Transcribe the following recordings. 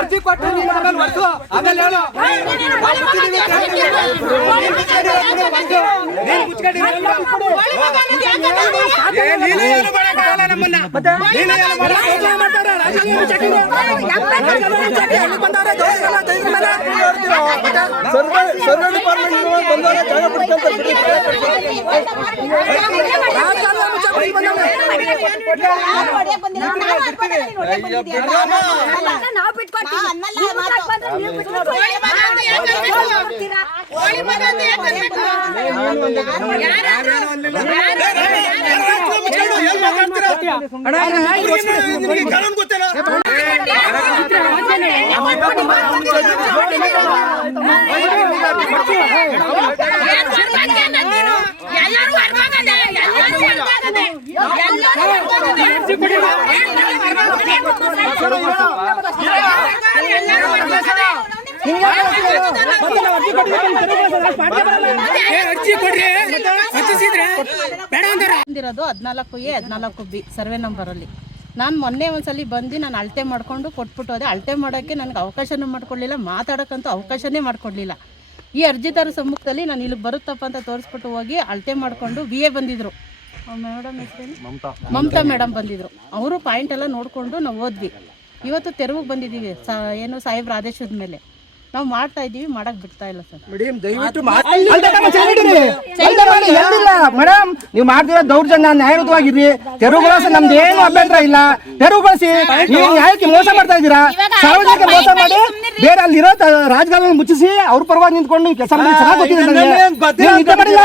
ಅರ್ಜಿ ಕೊಟ್ಟು ಆಮೇಲೆ ವರ್ಷು ಆಮೇಲೆ ಹೇಳು ಸರ್ವೆ ಡಿಪಾರ್ಟ್ಮೆಂಟ್ ಬಂದವರ ಜಾಗ ಬಂದಿರೋದು 14A 14B ಸರ್ವೆ ನಂಬರ್ ಅಲ್ಲಿ. ನಾನು ಮೊನ್ನೆ ಒಂದ್ಸಲಿ ಬಂದು ನಾನು ಅಳತೆ ಮಾಡ್ಕೊಂಡು ಕೊಟ್ಬಿಟ್ಟು ಹೋದೆ. ಅಳತೆ ಮಾಡೋಕ್ಕೆ ನನಗೆ ಅವಕಾಶನೂ ಮಾಡ್ಕೊಡ್ಲಿಲ್ಲ, ಮಾತಾಡೋಕ್ಕಂತೂ ಅವಕಾಶನೇ ಮಾಡ್ಕೊಡ್ಲಿಲ್ಲ. ಈ ಅರ್ಜಿದಾರ ಸಮ್ಮುಖದಲ್ಲಿ ನಾನು ಇಲ್ಲಿಗೆ ಬರುತ್ತಪ್ಪ ಅಂತ ತೋರಿಸ್ಬಿಟ್ಟು ಹೋಗಿ ಅಳತೆ ಮಾಡಿಕೊಂಡು BA ಬಂದಿದ್ರು ಮೇಡಮ್, ಹೆಸರೇನು ಮಮತಾ ಮೇಡಮ್ ಬಂದಿದ್ರು. ಅವರು ಪಾಯಿಂಟ್ ಎಲ್ಲ ನೋಡಿಕೊಂಡು ನಾವು ಹೋದ್ವಿ. ಇವತ್ತು ತೆರವಿಗೆ ಬಂದಿದ್ದೀವಿ, ಏನು ಸಾಹೇಬ್ರ ಆದೇಶದ ಮೇಲೆ ನಾವು ಮಾಡ್ತಾ ಇದ್ದೀವಿ, ಮಾಡಕ್ ಬಿಡ್ತಾ ಇಲ್ಲ ಸರ್. ದಯವಿಟ್ಟು ಮೇಡಮ್, ನೀವು ಮಾಡ್ತಿರೋ ದೌರ್ಜನ್ಯ ನ್ಯಾಯಯುತವಾಗಿರ್ರಿ. ತೆರವುಗೊಳಿಸಿ ನಮ್ದು ಏನು ಅಭ್ಯಂತರ ಇಲ್ಲ. ತೆರವುಗೊಳಿಸಿ. ನೀವು ನ್ಯಾಯಕ್ಕೆ ಮೋಸ ಮಾಡ್ತಾ ಇದ್ದೀರಾ, ಸಾರ್ವಜನಿಕ ಮೋಸ ಮಾಡಿ ಬೇರೆ ಅಲ್ಲಿರೋ ರಾಜಕಾರಣ ಮುಚ್ಚಿಸಿ ಅವ್ರ ಪರವಾಗಿ ನಿಂತ್ಕೊಂಡು ಕೆಲಸ ಮಾಡಿ. ಚೆನ್ನಾಗಿ ಗೊತ್ತಿದೆ, ನಿದ್ದೆ ಮಾಡಿಲ್ಲ.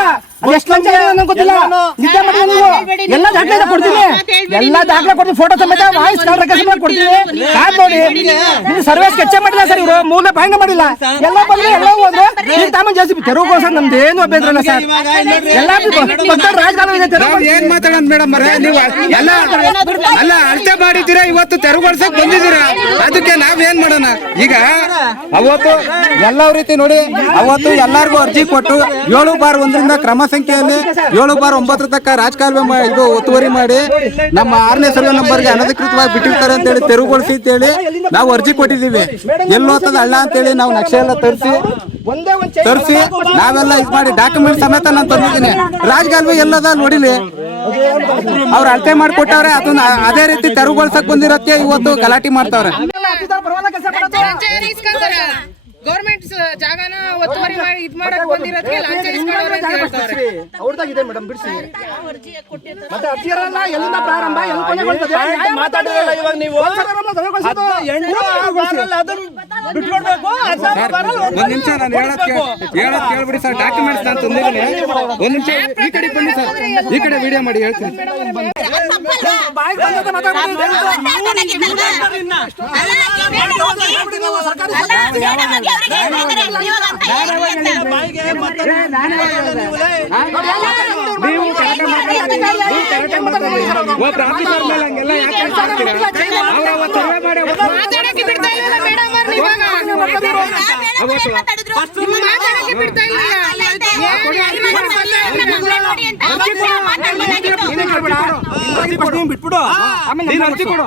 ಎಷ್ಟು ಲಂಚ ಗೊತ್ತಿಲ್ಲ, ನಿದ್ದೆ ಮಾಡಿಲ್ಲ. ನೀವು ಎಲ್ಲ ದಾಖಲೆ ಕೊಡ್ತೀನಿ, ಎಲ್ಲ ದಾಖಲೆ ಕೊಡ್ತೀನಿ, ಫೋಟೋ ಸಮೇತ ವಾಯ್ಸ್ ಕಾಲ್ ಕೊಡ್ತೀನಿ. ಕಾದ್ ನೋಡಿ, ನೀವು ಸರ್ವೆ ಸ್ಕೆಚ್ ಮಾಡಿಲ್ಲ ಸರ್, ಇವರು ಮೂಲ ಪಾಯಿಂಟ್ ಮಾಡಿಲ್ಲ. ಎಲ್ಲ ಬಂದ್ರೆ ಎಲ್ಲ ಹೋದ್ರೆ ಈಗ ತಾಮನ್ ಜಾಸ್ತಿ ತೆರವುಗೋಸ್ಕರ ನಮ್ದು ಏನು ಅಭ್ಯಂತರ ಇಲ್ಲ ಸರ್. ಎಲ್ಲ ರಾಜಕಾರಣ ಏನ್ ಮಾತಾಡೋಣ ಮೇಡಮ್, ನೀವು ಎಲ್ಲ ಅಲ್ಲ ಅಳತೆ ಮಾಡಿದ್ದೀರಾ, ಇವತ್ತು ತೆರವುಗೊಳಿಸಕ್ ಬಂದಿದ್ದೀರಾ, ಅದಕ್ಕೆ ನಾವ್ ಏನ್ ಮಾಡೋಣ? ಈಗ ಅವತ್ತು ಎಲ್ಲ ರೀತಿ ನೋಡಿ, ಅವತ್ತು ಎಲ್ಲಾರ್ಗು ಅರ್ಜಿ ಕೊಟ್ಟು 7/1 ಕ್ರಮ ಸಂಖ್ಯೆಯಲ್ಲಿ 7/9 ತಕ್ಕ ರಾಜಕಾಲುವೆ ಇದು ಒತ್ತುವರಿ ಮಾಡಿ ನಮ್ಮ 6ನೇ ಸರ್ವೆ ನಂಬರ್ಗೆ ಅನಧಿಕೃತವಾಗಿ ಬಿಟ್ಟಿರ್ತಾರೆ ಅಂತ ಹೇಳಿ ತೆರವುಗೊಳಿಸಿ ಅಂತ ಹೇಳಿ ನಾವು ಅರ್ಜಿ ಕೊಟ್ಟಿದ್ದೀವಿ. ಎಲ್ಲೋತದ ಹಳ್ಳ ಅಂತ ಹೇಳಿ ನಾವು ನಕ್ಷೆ ಎಲ್ಲ ತರಿಸಿ ನಾವೆಲ್ಲ ಇದು ಮಾಡಿ ಡಾಕ್ಯುಮೆಂಟ್ ಸಮೇತ ನಾನು ತಂದಿದ್ದೀನಿ. ರಾಜಕಾಲುವೆ ಎಲ್ಲದ ನೋಡಿಲಿ, ಅವ್ರು ಅಳತೆ ಮಾಡಿಕೊಟ್ಟವ್ರೆ, ಅದನ್ನ ಅದೇ ರೀತಿ ತೆರವುಗೊಳಿಸಕ್ ಬಂದಿರತ್ತೆ ಇವತ್ತು ಗಲಾಟೆ ಮಾಡ್ತಾವ್ರೆ. ಗೌರ್ಮೆಂಟ್ ಜಾಗನ ಒತ್ತುವರಿ ಮಾಡಿ ಇದು ಮಾಡಕ್ ಬಂದಿರೋದಕ್ಕೆ ಲಂಚ ಇಸ್ಕೊಳ್ಳೋರು ಅಂತ ಹೇಳ್ತಾರೆ. ಅವ್ರದಾಗಿದೆ ಮೇಡಮ್, ಬಿಡಿಸಿ. ಮತ್ತೆ ಅರ್ಜಿಯರಲ್ಲ ಎಲ್ಲಿಂದ ಪ್ರಾರಂಭ ಎಲ್ಲಿ ಕೊನೆಗೊಳ್ತದೆ ಮಾತಾಡಿರಲ್ಲ. ಇವಾಗ ನೀವು ಬಿಟ್ಕೊಡ್ಬೇಕು. ಒಂದ್ ನಿಮಿಷ ನಾನು ಹೇಳಕ್ ಕೇಳ್ಬಿಡಿ ಸರ್, ಡಾಕ್ಯುಮೆಂಟ್ಸ್ ನಾನು ತಂದಿದ್ದೀನಿ. ಒಂದ್ ನಿಮಿಷ ಈ ಕಡೆ ಬನ್ನಿ ಸರ್, ಈ ಕಡೆ ವಿಡಿಯೋ ಮಾಡಿ ಹೇಳ್ತೀನಿ. ಒಬ್ಬ ಆಫೀಸರ್ ಮೇಲೆ ಹಂಗೆಲ್ಲ ಯಾಕೆ ಬಿಟ್ಬಿಡು, ನೀನು ಅರ್ಜಿ ಕೊಡು.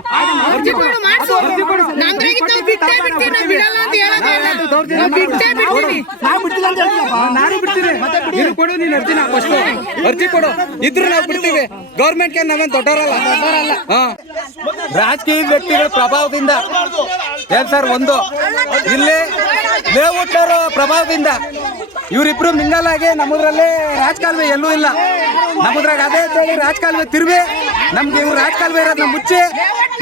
ನಾನು ಬಿಡ್ತೀನಿ, ನೀನು ಕೊಡು, ನೀನು ಅರ್ಜಿನ ಫಸ್ಟ್ ಅರ್ಜಿ ಕೊಡು, ಇದ್ರು ನಾವು ಬಿಡ್ತೀವಿ. ಗೌರ್ಮೆಂಟ್ಗೆ ನಾವೇನ್ ದೊಡ್ಡವರಲ್ಲ. ರಾಜಕೀಯ ವ್ಯಕ್ತಿಗಳ ಪ್ರಭಾವದಿಂದ ಏನ್ ಸರ್, ಒಂದು ಇಲ್ಲಿ ಲೇಔಟ್ನವರ ಪ್ರಭಾವದಿಂದ ಇವರಿಬ್ರು ಮಿಂಗಲಾಗಿ ನಮ್ಮದ್ರಲ್ಲಿ ರಾಜಕಾಲುವೆ ಎಲ್ಲೂ ಇಲ್ಲ. ನಮ್ಮದ್ರಾಗ ಅದೇ ರಾಜಕಾಲುವೆ ತಿರುವಿ ನಮ್ಗೆ ಇವ್ರು ರಾಜಕಾಲುವೆ ಇರೋದನ್ನ ಮುಚ್ಚಿ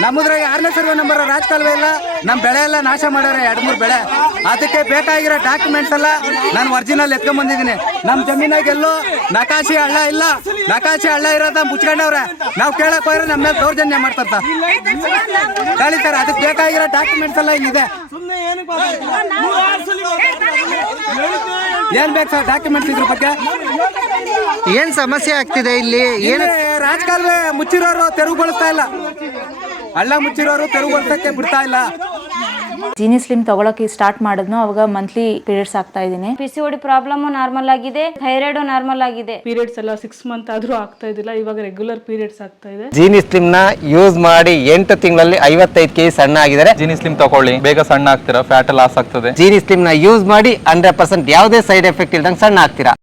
ನಮ್ಮದ್ರಾಗ 6ನೇ ಸರ್ವೆ ನಂಬರ್ ರಾಜಕಾಲುವೆ ಇಲ್ಲ. ನಮ್ಮ ಬೆಳೆ ಎಲ್ಲ ನಾಶ ಮಾಡ್ಯಾರ, 2-3 ಬೆಳೆ. ಅದಕ್ಕೆ ಬೇಕಾಗಿರೋ ಡಾಕ್ಯುಮೆಂಟ್ಸ್ ಎಲ್ಲ ನಾನು ಒರಿಜಿನಲ್ ಎತ್ಕೊಂಡ್ ಬಂದಿದ್ದೀನಿ. ನಮ್ಮ ಜಮೀನಾಗ ಎಲ್ಲೋ ನಕಾಶಿ ಹಳ್ಳ ಇಲ್ಲ, ನಕಾಶಿ ಹಳ್ಳ ಇರೋದ ಮುಚ್ಕೊಂಡವ್ರೆ. ನಾವು ಕೇಳಕ್ ಹೋದ್ರೆ ನಮ್ಮ ಮೇಲೆ ದೌರ್ಜನ್ಯ ಮಾಡ್ತಾರ ಕಳಿತಾರೆ. ಅದಕ್ಕೆ ಬೇಕಾಗಿರೋ ಡಾಕ್ಯುಮೆಂಟ್ಸ್ ಎಲ್ಲ ಇಲ್ಲಿದೆ. ಏನ್ ಬೇಕು ಸರ್ ಡಾಕ್ಯುಮೆಂಟ್ಸ್ ಇದ್ರ ಬಗ್ಗೆ? ಏನ್ ಸಮಸ್ಯೆ ಆಗ್ತಿದೆ ಇಲ್ಲಿ? ಏನು ರಾಜಕಾಲುವೆ ಮುಚ್ಚಿರೋರು ತೆರವುಗೊಳಿಸ್ತಾ ಇಲ್ಲ, ಹಳ್ಳ ಮುಚ್ಚಿರೋರು ತೆರವುಗೊಳಿಸಕ್ಕೆ ಬಿಡ್ತಾ ಇಲ್ಲ. ಜೀನಿ ಸ್ಲಿಮ್ ತಗೊಳಕ್ಕೆ ಸ್ಟಾರ್ಟ್ ಮಾಡಿದ್ನೋ ಅವಾಗ ಮಂತ್ಲಿ ಪೀರಿಯಡ್ಸ್ ಆಗ್ತಾ ಇದೀನಿ. PCOD ಪ್ರಾಬ್ಲಮ್ ನಾರ್ಮಲ್ ಆಗಿದೆ, ಥೈರಾಯ್ಡ್ ನಾರ್ಮಲ್ ಆಗಿದೆ. ಪೀರಿಯಡ್ಸ್ ಎಲ್ಲ 6 ಮಂತ್ ಆದ್ರೂ ಆಗ್ತಾ ಇದ್ದಿಲ್ಲ, ಇವಾಗ ರೆಗ್ಯುಲರ್ ಪೀರಿಯಡ್ಸ್ ಆಗ್ತಾ ಇದೆ. ಜೀನಿ ಸ್ಲಿಮ್ ನ ಯೂಸ್ ಮಾಡಿ 8 ತಿಂಗಳಲ್ಲಿ 55 kg ಸಣ್ಣ ಆಗಿದ್ದಾರೆ. ಜೀನಿ ಸ್ಲಿಮ್ ತಗೊಳ್ಳಿ, ಬೇಗ ಸಣ್ಣ ಆಗ್ತೀರಾ, ಫ್ಯಾಟ್ ಲಾಸ್ ಆಗ್ತದೆ. ಜೀನಿ ಸ್ಲಿಮ್ ನ ಯೂಸ್ ಮಾಡಿ 100% ಯಾವುದೇ ಸೈಡ್ ಎಫೆಕ್ಟ್ ಇಲ್ದಂಗೆ ಸಣ್ಣ ಆಗ್ತೀರಾ.